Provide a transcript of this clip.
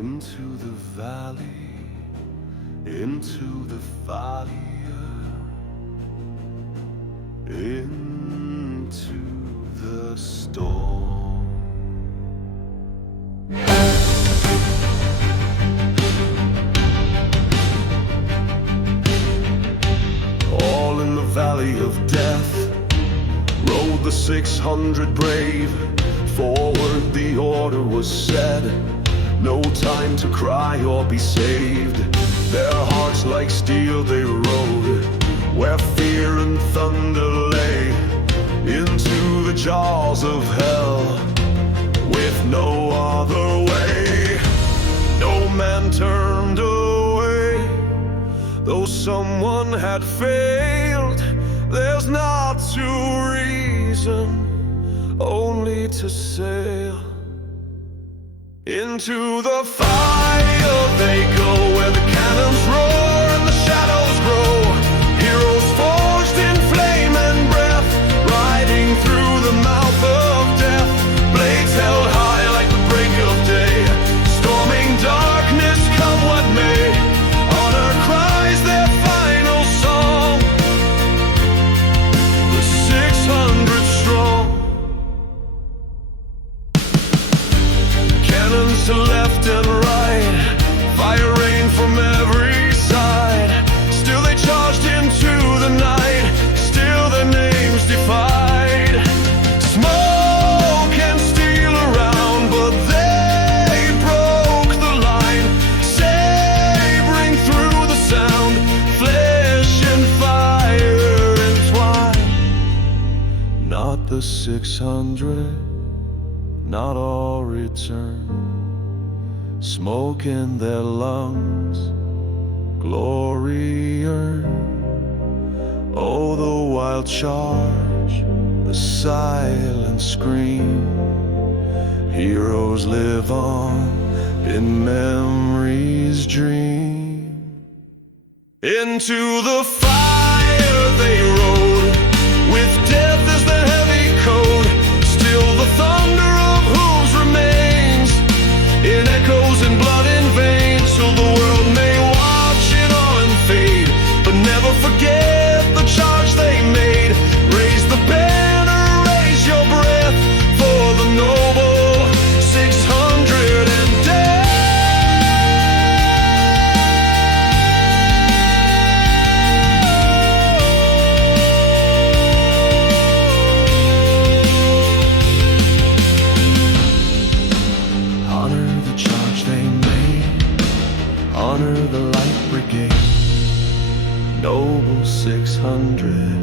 into the valley, into the fire, into the storm. All in the valley of death rode the 600 brave. Forward the order was said, no time to cry or be saved. Their hearts like steel they rode, where fear and thunder lay, into the jaws of hell, with no other way. No man turned away, though someone had failed. There's not to reason, only to sail. Into the fire they go, where the cannons roar and the shadows grow. Heroes forged in flame and breath, riding through the mouth of death. Blades held high like the break of day, storming darkness come what may. Honor cries their final song, the 600 strong. Cannons to left and right, fire rain from every side. Still they charged into the night, still their names defied. Smoke and steel around, but they broke the line, sabering through the sound, flesh and fire entwined. Not the 600, not all return. Smoke in their lungs, glory earned. Oh, the wild charge, the silent scream. Heroes live on in memory's dream. Into the fire they rode, with death as the heavy code. Still the thunder of hooves remains, in echoes and blood in veins, till the world may watch in awe and fade, but never forget the charge they made. Raise the banner, raise your breath, for the noble 600 and death. Honor the charge they made, honor the Light Brigade, noble 600.